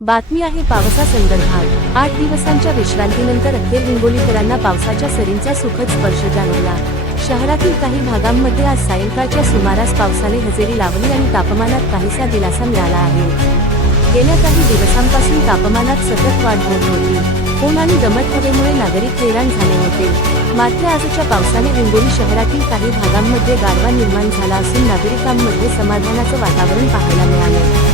बातमी आहे पावसासंदर्भात। 8 दिवसांच्या विश्रांतीनंतर अखेर हिंगोलीकरांना पावसाच्या सरींचा सुखद स्पर्श जाणवला। शहरातील काही भागांमध्ये आज सायंकाळच्या सुमारास पावसाने हजेरी लावली आणि तापमानात काहीसा दिलासा मिळाला आहे। गेल्या काही दिवसांपासून तापमानात सतत वाढ होत होती। ऊन आणि दमट हवेमुळे नागरिक हैराण झाले होते। मात्र आजच्या पावसाने हिंगोली शहरातील काही भागांमध्ये गारवा निर्माण झाला असून नागरिकांमध्ये समाधानाचं वातावरण पाहायला मिळाले।